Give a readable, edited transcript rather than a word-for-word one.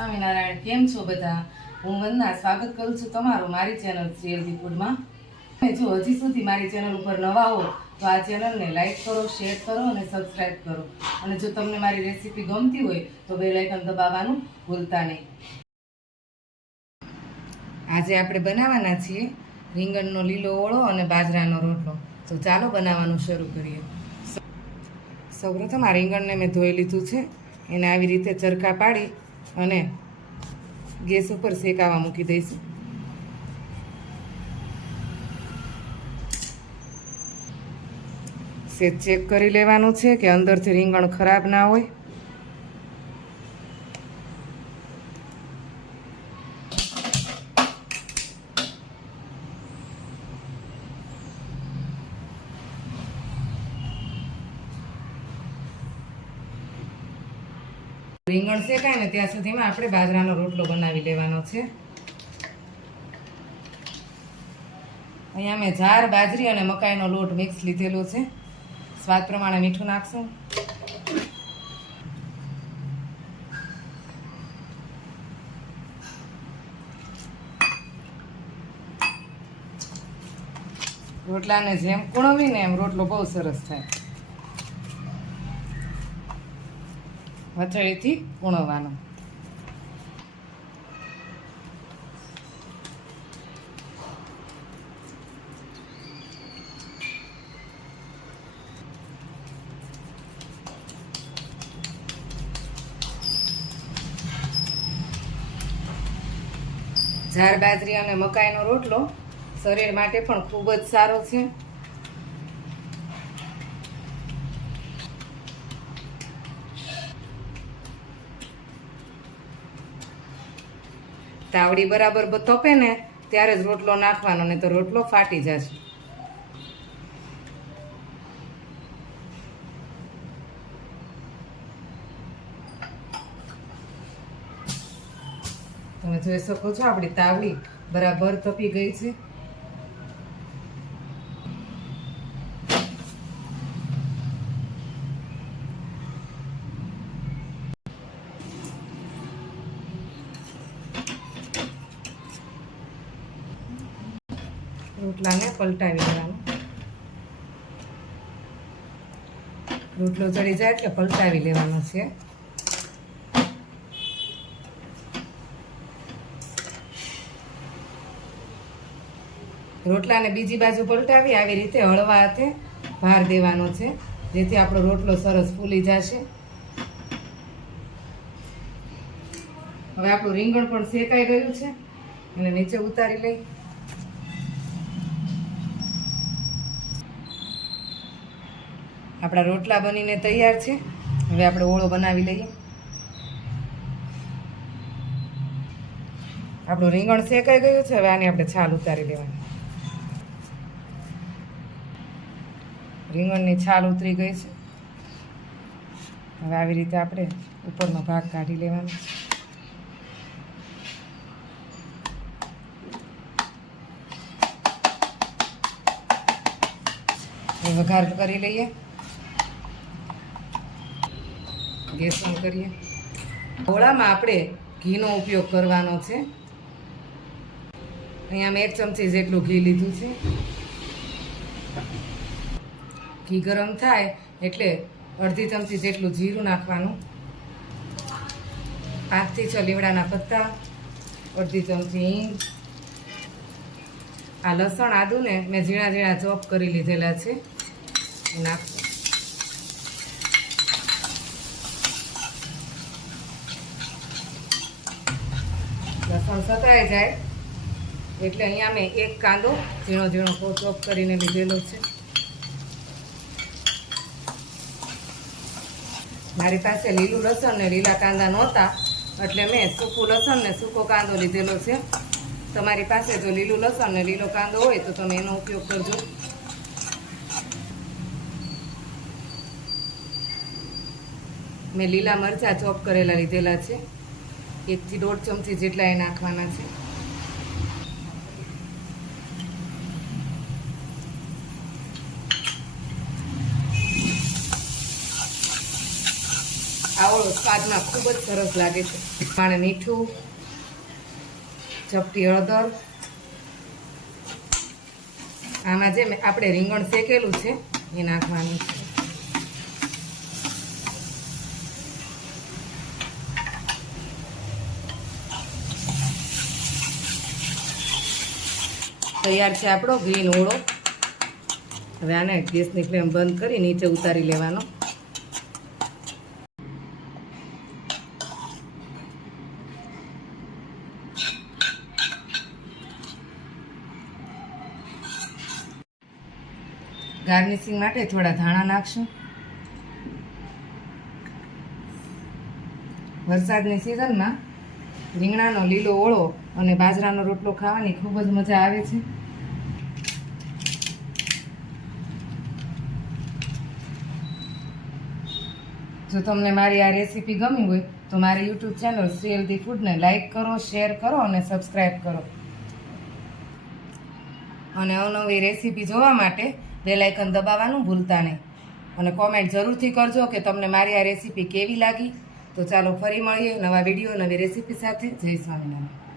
સ્વામિનારાયણ. કેમ છો બધા? હું વંદના સ્વાગત કરું છું તમારું મારી ચેનલ હેલ્ધી ફૂડમાં. જો હજી સુધી મારી ચેનલ ઉપર નવા હો તો આ ચેનલને લાઈક કરો, શેર કરો અને સબસ્ક્રાઈબ કરો. અને જો તમને મારી રેસીપી ગમતી હોય તો બેલ આઇકન દબાવવાનું ભૂલતા નહીં. આજે આપણે બનાવવાના છીએ રીંગણનો લીલો ઓળો અને બાજરાનો રોટલો. તો ચાલો બનાવવાનું શરૂ કરીએ. સૌપ્રથમ આ રીંગણને મેં ધોઈ લીધું છે. એને આવી રીતે ચરખા પાડી અને ગેસ ઉપર શેકાવા મૂકી દઈશું. સેજ ચેક કરી લેવાનું છે કે અંદરથી રીંગણ ખરાબ ના હોય. રીંગણ શેકાય ને ત્યાં સુધીમાં આપણે બાજરાનો રોટલો બનાવી લેવાનો છે. અહીંયા મેં જાર, બાજરી અને મકાઈનો લોટ મિક્સ લીધેલો છે. સ્વાદ પ્રમાણે મીઠું નાખશું. રોટલાને જેમ કૂણવીને એમ રોટલો બહુ સરસ થાય. હથેળીથી કૂણવવાનો. જાર, બાજરી અને મકાઈનો રોટલો શરીર માટે પણ ખૂબ જ સારો છે. તાવડી બરાબર તપે ને ત્યારે જ રોટલો નાખવાનો, ને તો રોટલો ફાટી જશે. તમે જોઈ શકો છો આપણી તાવડી બરાબર તપી ગઈ છે. રોટલાને પલટાવી દેવાનો. રોટલો ચડી જાય એટલે પલટાવી લેવાનો છે. રોટલાને બીજી બાજુ પલટાવી આવી રીતે હળવા હાથે ભાર દેવાનો છે, જેથી આપણો રોટલો સરસ ફૂલી જશે. હવે આપણું રીંગણ પણ શેકાઈ ગયું છે. એને નીચે ઉતારી લઈ. આપણા રોટલા બનીને તૈયાર છે. હવે આપણે ઓળો બનાવી લઈએ. આપણું રીંગણ શેકાઈ ગયું છે. હવે આની આપણે છાલ ઉતારી લેવાની. રીંગણની છાલ ઉતરી ગઈ છે. હવે આવી રીતે આપણે ઉપરનો ભાગ કાઢી લેવાનો. વઘાર કરી લઈએ. ગેસ ઓન કરીએ. ઓળામાં આપણે ઘીનો ઉપયોગ કરવાનો છે. અહીંયા મેં 1 ચમચી જેટલું ઘી લીધું છે. ઘી ગરમ થાય એટલે અડધી ચમચી જેટલું જીરું નાખવાનું. 5 થી 6 લીમડાના પત્તા, અડધી ચમચી હિંગ. આ લસણ, આદુને મેં ઝીણા ઝીણા ચોપ કરી લીધેલા છે, એ નાખશું. લસણ સતરાઈ જાય એટલે અહીંયા મેં 1 કાંદો ઝીણો ઝીણો ચોપ કરીને લીધેલો છે. મારી પાસે લીલું લસણ ને લીલા કાંદા નહોતા એટલે મેં સૂકું લસણ ને સૂકો કાંદો લીધેલો છે. તમારી પાસે જો લીલું લસણ ને લીલો કાંદો હોય તો તમે એનો ઉપયોગ કરજો. મેં લીલા મરચાં ચોપ કરેલા લીધેલા છે. 1 થી 1.5 ચમચી જેટલા એ નાખવાના છે. આ ઓળો સ્વાદમાં ખૂબ જ સરસ લાગે છે. પાણી મીઠું, ચપટી હળદર, આમાં જે આપણે રીંગણ શેકેલું છે એ નાખવાનું છે. તૈયાર છે આપણો ગ્રીન ઓળો. હવે આને ગેસની ફ્લેમ બંધ કરી નીચે ઉતારી લેવાનો. ગાર્નિશિંગ માટે થોડા ધાણા નાખશું. વરસાદની સિઝનમાં રીંગણાનો લીલો ઓળો અને બાજરાનો રોટલો ખાવાની ખૂબ જ મજા આવે છે. જો તમને મારી આ રેસીપી ગમી હોય તો મારી યુટ્યુબ ચેનલ શ્રી હેલ્ધી ફૂડને લાઈક કરો, શેર કરો અને સબસ્ક્રાઈબ કરો. અને અવનવી રેસીપી જોવા માટે બેલ આઇકન દબાવવાનું ભૂલતા નહીં. અને કોમેન્ટ જરૂરથી કરજો કે તમને મારી આ રેસીપી કેવી લાગી. તો ચાલો ફરી મળીએ નવા વિડીયો, નવી રેસીપી સાથે. જય સ્વામિનારાયણ.